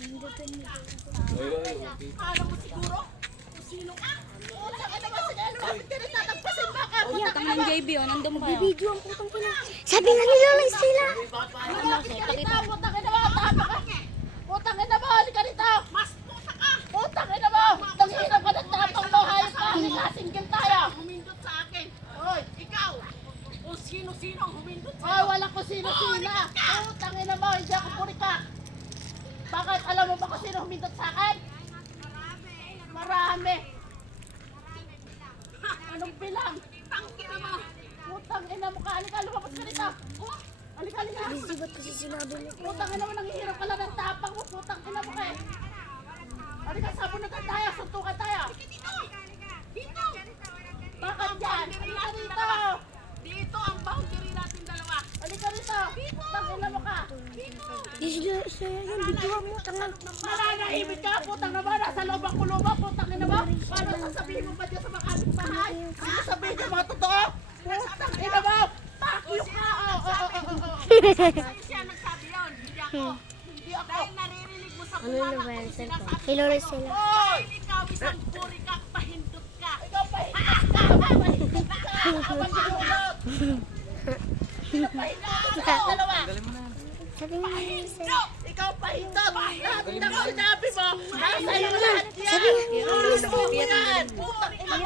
Alam mo siguro kung sino ka? Utang ina mo, sige, lumapit ka rin, tatagpasin ba ka? Utang ng JB, nandun pa. Video ang putang ina. Sabi nga nila lang sila. Lumapit ka rito, utang ina mo, tama ka. Utang ina mo, halika rito. Mas puta ka. Utang ina mo, nanghihirap ka ng tapang mo, hayop ka, halika, single tayo. Humindot sa akin. Hoy, ikaw. Kung sino-sino ang humindot sa'yo. Hoy, wala ko sino-sino. Utang ina mo, hindi ako purikat. Bakit? Alam mo ba kung sino humindot sa akin? Marami. Anong bilang? Tangina mo. Putang ina mo ka. Halika, lumabas ka rito. Halika, halika. Busy ba't kasi sinabi mo? Putang ina mo, nanghihirap ka lang ng tapang mo. Putang ina mo ka eh. Halika, sabunutan tayo. Suntukan tayo. Dito. Dito. Bakit yan? Halika rito. Dito ang boundary natin dalawa. Halika rito. Putang ina mo ka. Di sila yung video mo. Tangan. Mananahimik ka, putang naman, nasa loob ang kulubang, putang ina mo. Paano sasabihin mo ba dyan sa mga kapitbahay? Ano sabihin niyo mga totoo? Putang ina mo, pakyo ka! Siya nagsabi yun, hindi ako. Hindi ako. Dahil naririnig mo sa Ano na ba yan, cellphone? Hello sila. Hoy! Ikaw isang puri ka, pahindot ka. Ikaw pahindot ka! Pahindot ka! Pahindot! Pahindot ka! Dalawa! Sabi nga nila sila. Pahindot! Ikaw pahindot! Lahat ng sinabi mo, nasa iyo lahat yan! Sabi nga nila Ano mo yan? Putang ina